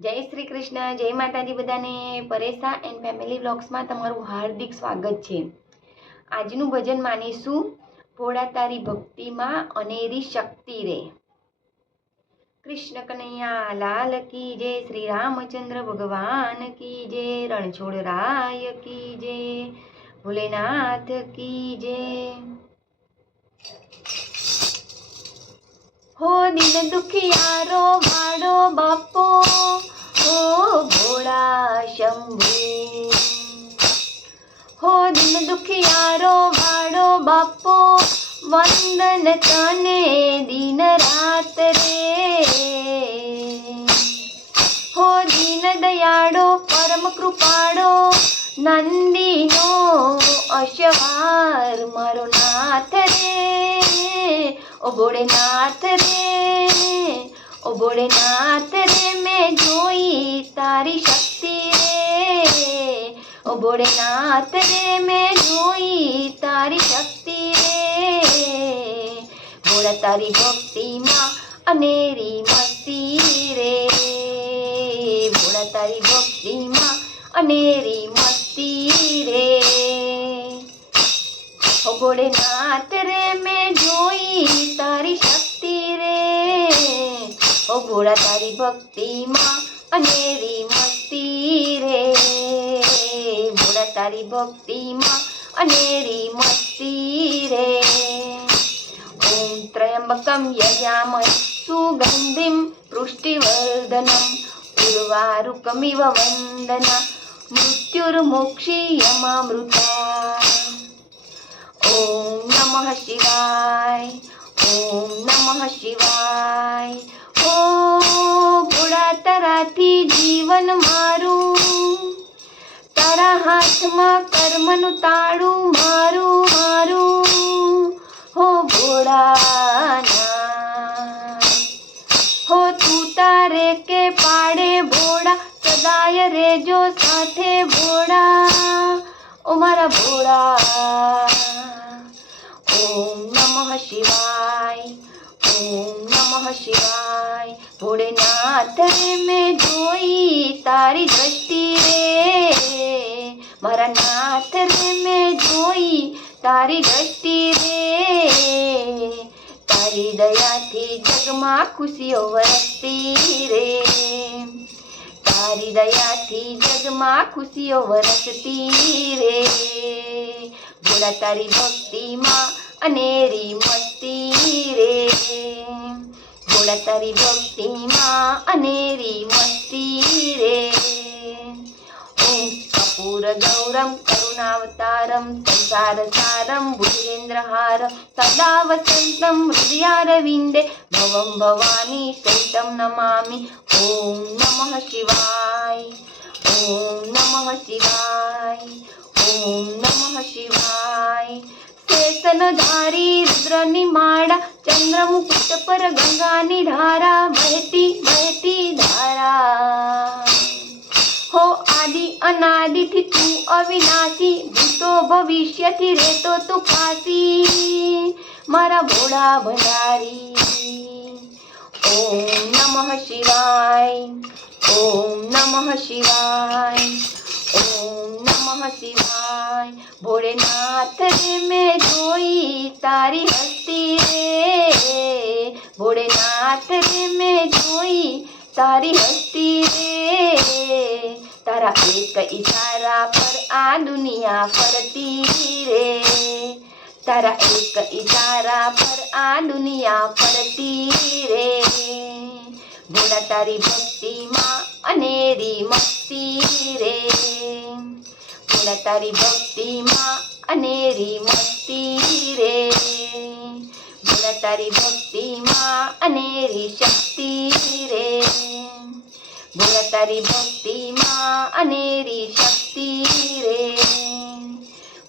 જય શ્રી કૃષ્ણ, જય માતાજી બધાને। પરેશા એન્ડ ફેમિલી વ્લોગ્સમાં તમારું હાર્દિક સ્વાગત છે। આજનું ભજન માનીશું ભોળા તારી ભક્તિમાં અનેરી શક્તિ રે। કૃષ્ણ કનૈયા લાલ કી જય, શ્રી રામચંદ્ર ભગવાન કી જય, રણછોડ રાય કી જય, ભોલેનાથ કી જય। हो दिन दुखियारो वाड़ो बापो, हो भोला शंभू। हो दिन दुखियारो वाड़ो बापो, वंदन तने दिन रात रे। हो दीन दयाड़ो परम कृपाड़ो, नंदीनो अशवार मारो नाथ रे। ओ भोलेनाथ रे, ओ भोलेनाथ रे, मैं जोई तारी शक्ति रे। ओ भोलेनाथ रे, मैं जोई तारी शक्ति रे। भोला तारी भक्ति मां अनेरी मस्ती रे। भोला तारी भक्ति मां अनेरी मस्ती रे। ओ भोलेनाथ रे, मैं जोई तारी शक्ति रे। ओ भोला तारी भक्ति मां अनेरी मस्ती रे। भोला तारी भक्ति मां अनेरी मस्ती रे। ओम त्र्यंबकं यजामहे सुगंधिं पुष्टिवर्धनम् उर्वारुकमिव वंदना मृत्युर्मोक्षीयमामृता। ओम नमः शिवाय, ओम नमः शिवाय। ओ भोळा ताराथी जीवन मारू, तारा हाथमां कर्मनुं ताळुं मारू मारू। हो भोळानाथ, हो तू तारे के पाड़े भोळा, सदाय रेजो साथे भोळा। ओ मारा भोळा। ओम नमः शिवाय, ओम नमः शिवाय। भोलेनाथ रे, मैं जोई तारी दृष्टि रे। मारा नाथ रे, मैं जोई तारी दृष्टि रे। तारी दया थी जगमां खुशियों वरसती रे। तारी दया थी जगमां खुशियों वरसती रे। भोला तारी भक्ति मां अनेरी मस्ती रे। भोला तारी भक्ति मां अनेरी मस्ती रे। ओम कपूर गौरम करुणावतारम संसार सारम भुजगेंद्रहारम सदा वसंतम हृदयारविंदे भवं भवानी सहितं नमामि। ओम नमः शिवाय, ओम नमः शिवाय, ओम नमः शिवाय। शेषनधारी रुद्रनी माड़ा, चंद्रमुकुट पर गंगानी धारा, बहती बहती धारा। हो आदि अनादि थी तू अविनाशी, भूतो भविष्य थी रहतो तू काशी, मारा भोळा भंडारी। ओम नमः शिवाय, ओम नमः शिवाय, ओम नमः शिवाय। भोलेनाथ रे, मैं जोई तारी हस्ती रे। भोलेनाथ रे, मैं जोई तारी हस्ती रे। तारा एक इशारा पर आ दुनिया फरती रे। तारा एक इशारा पर आ दुनिया फरती रे। भोला तारी भक्ति मां अनेरी मस्ती रे। भोला तारी भक्ति मां अनेरी मस्ती रे। भोला तारी भक्ति मां अनेरी शक्ति रे। भोला तारी भक्ति मां अनेरी शक्ति रे।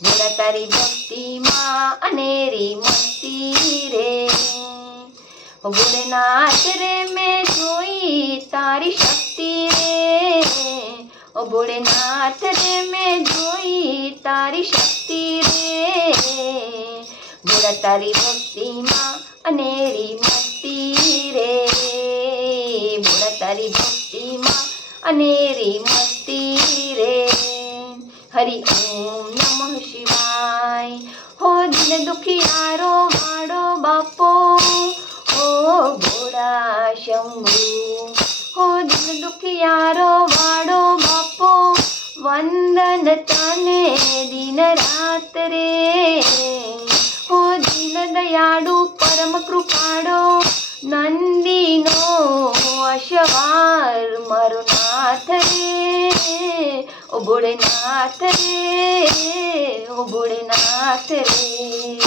भोला तारी भक्ति मां अनेरी मस्ती रे। भोलेनाथ रे, मैं जोई तारी शक्ति रे। ओ भोलेनाथ रे, मैं जोई तारी शक्ति रे। भोला तारी भक्ति मां अनेरी मस्ती रे। भोला तारी भक्ति ભક્તિમાં અનેરી મસ્તી રે. હરિ ઓમ નમઃ શિવાય. હો દિન દુખિયારો વાળો બાપો, હો ભોળા શંભુ. હો દિન દુખિયારો વાળો બાપો, વંદન તને દિન રાત રે. હો દિન દયાળુ પરમ કૃપાળો, નંદીનો અશવાર મારો નાથ રે. ઓ ભોળેનાથ રે, ઓ ભોળેનાથ રે.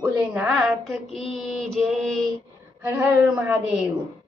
ભોલેનાથ કી જય. હર હર મહાદેવ.